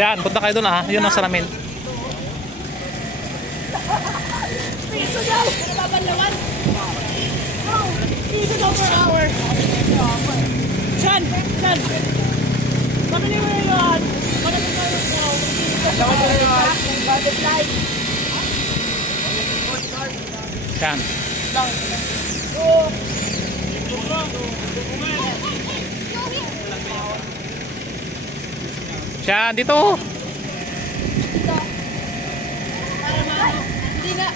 Siyan, punta kayo doon ha. Yun ang salamin. Piso daw! Laban naman! Piso daw per hour! Siyan! Siyan! Pamili mo na yun! Pamili mo na yun! Pamili mo na yun! Butterfly! Siyan. Siyan, dito! Dito! Para ma... Hindi na!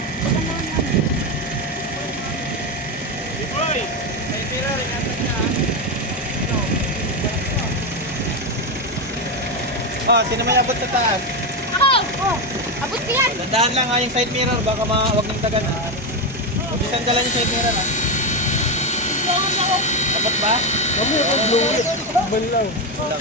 Hoy! May tira rin natin niya. Oh, sino may abot sa taas? Ako! Oh! Abot ko yan! Dandahan lang ha yung side mirror, baka wag nang dagan ha. Huwag isang dalan yung side mirror ha. Tulungan ako! Abot ba? Huwag mo yung blue it. Balaw. Balaw.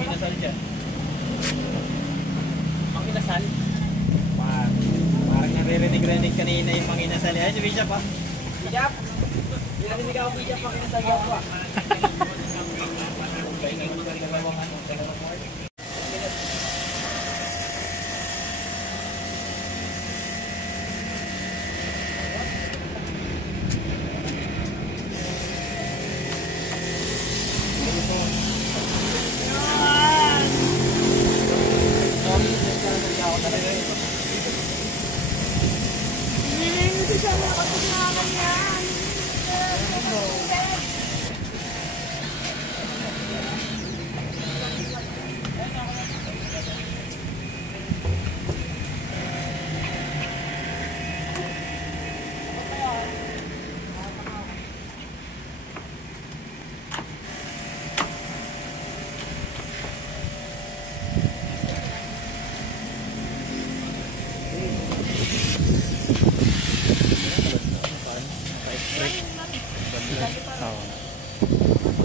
Manginasal dyan. Manginasal? Parang naririnig-rinig kanina yung manginasal. Ayan si Bishop ha? Bishop? Narinig ako Bishop, manginasal ako ha?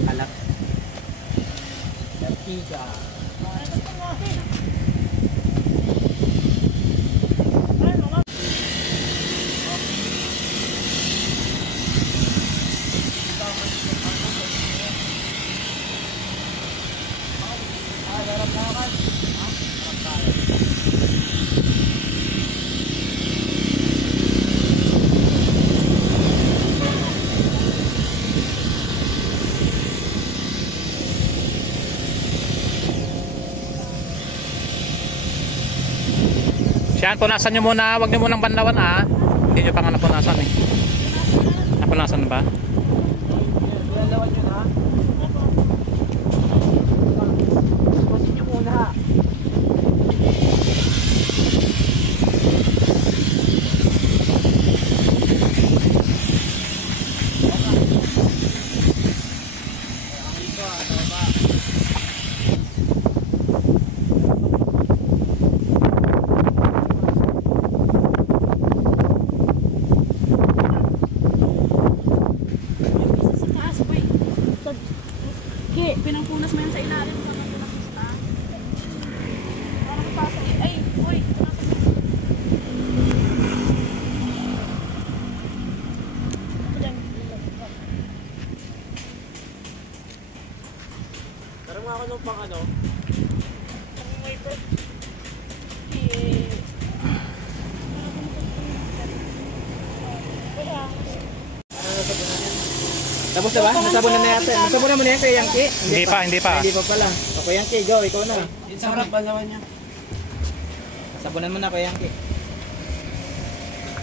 Alak. Tiga. Yan, punasan nyo muna. Huwag nyo munang banlawan ah. Hindi nyo pa nga napunasan eh. Napunasan na ba? Pinalawan nyo na. Pusin nyo muna. Sa taas, boy. Ki, pinangpunas mo yan sa ilalim. Sa mga sa taas. Para magpasa. Ay, boy. Parang mga ano pang ano. Tapos na ba? Nasabunan na natin. Nasabunan mo na yan kay Yankee? Hindi pa, hindi pa. Hindi pa pala. Ako Yankee, go. Ikaw na. Yung sa harap, balawan niya. Nasabunan mo na kay Yankee.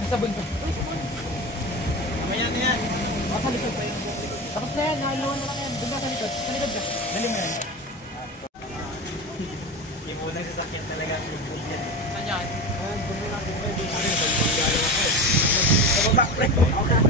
Nasabun pa. Mamaya na yan. Baka likod pa yun. Tapos na yan. Nakaluan na lang yan. Doon ba sa likod? Sa likod ka. Dali mo yan. Hindi mo nang sasakyan talaga. Saan yan? Doon mo natin. Sa baba, pre. Okay.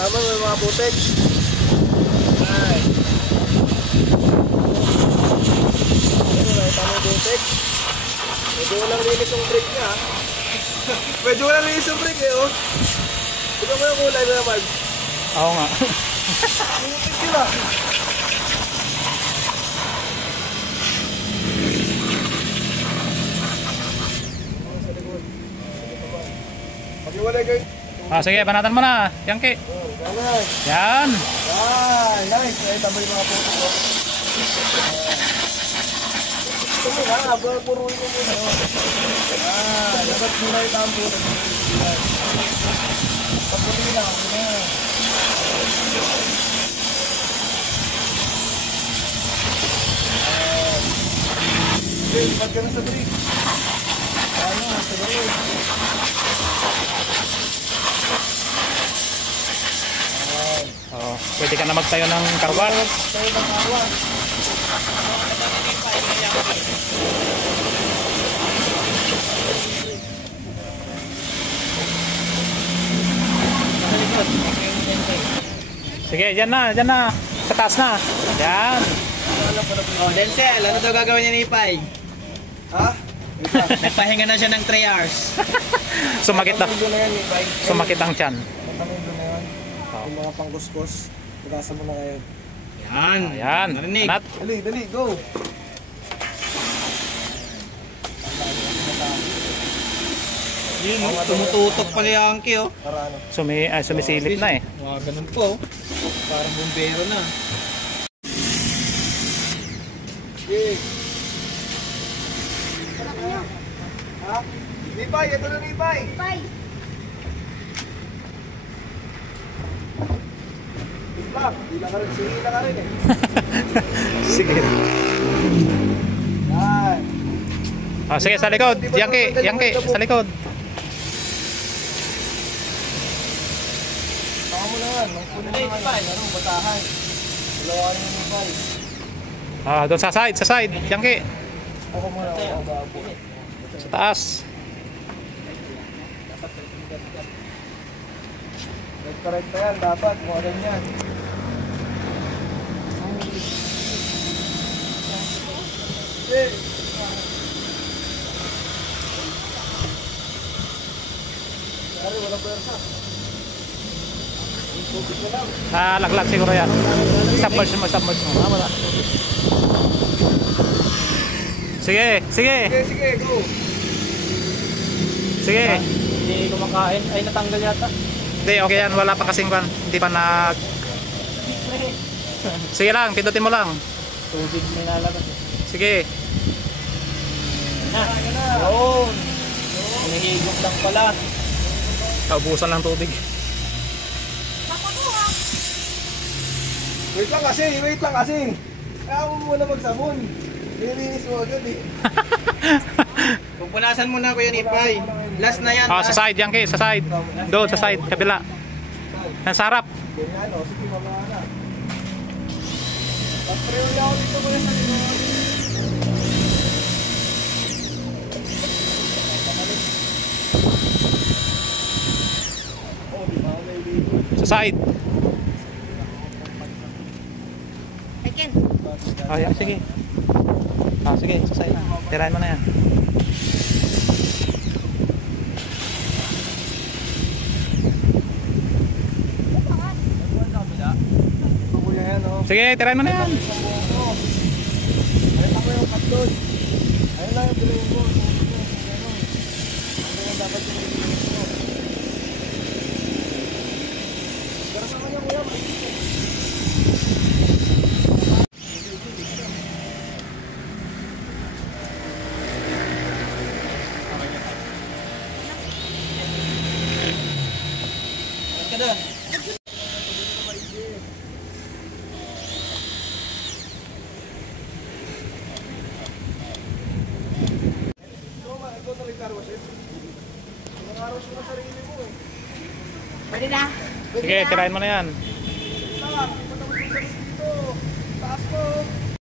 Tama mo yung mga putek. Ay. Tama yung putek. Medyo walang linis yung brake niya. Medyo walang linis yung brake eh oh. Tignan mo yung kulay na naman. Oo nga. Putek yun ah. Pag-iwalay kayo. Sige, banatan mo na. Yankee. Yan. Nice. Ay, tama yung mga puto ko. Ito mo nga, puruin mo muna. Dapat muna yung tampo. Pagpunin lang. Okay, pag ka na sa break. Ano, sa break. Oh, pwede ka na magtayo ng karwar. Tayo ng karwar. Sige, dyan na. Sa taas na. Yan. Oh, Denzel, ano daw gagawin niya ni Ipay? Ha? Nagpahinga na siya ng 3 hours. Sumakit ang tiyan. Patamido na yun. Yung mga pangkuskus. Pagkasa mo na kayo. Yan. Ayan. Narinig. Nat. Dali, go. Yun, tumututok pala yung Yankee, oh. Para ano? Sumisilip na eh. Ganun po. Parang bumbero na. Okay. Ha? Nipay, ito na Nipay. Hila ka rin eh. Sige. Yan. Sige, sa likod. Yankee, sa likod. Saka mo na nga. Nung kunin mo nga yun. Anong batahan? Dalawakan yung Nipay. Doon sa side. Yankee. Ako muna. Sa taas. Rekta yan. Dapat. Mga ganyan. Eh. Pare, walang pwersa. Tubig na lang. Laglag siguro yan. Submerge mo. Wala. Sige. Sige, go. Sige. Hindi kumakain. Ay, natanggal yata. Hindi, okay yan. Wala pa kasing pan. Hindi pa nag... Sige lang, pindutin mo lang. Tubig na lalabas. Sige. Yun. Hinihigop lang pala. Kaubusan lang tubig. Wait lang kasi. Kaya mo muna magsabon. Nilinis mo agad eh. Pupunasan mo na, Kuya Nipay. Last na yan. Sa side yan, sa side. Doon, sa side, kabila. Sa harap. Ganyan o, sige mamaya na. Pag-trail na ako dito muna sa limon. Oh, di ba may ligo? Sa side. Again. Yan, sige. Sige, sa side. Tirahin mo na yan. Kuya yan o. Sige, tirahin mo na yan. Ayun ako yung katlon. Ayun lang yung drain mo. Ano yung dapat yung drain mo. Pero sa kanya kuya, Kada. ito na rin carwash eh. Mga carwash mo na sarili mo eh. Pwede na. Sige, tirahin mo na yan.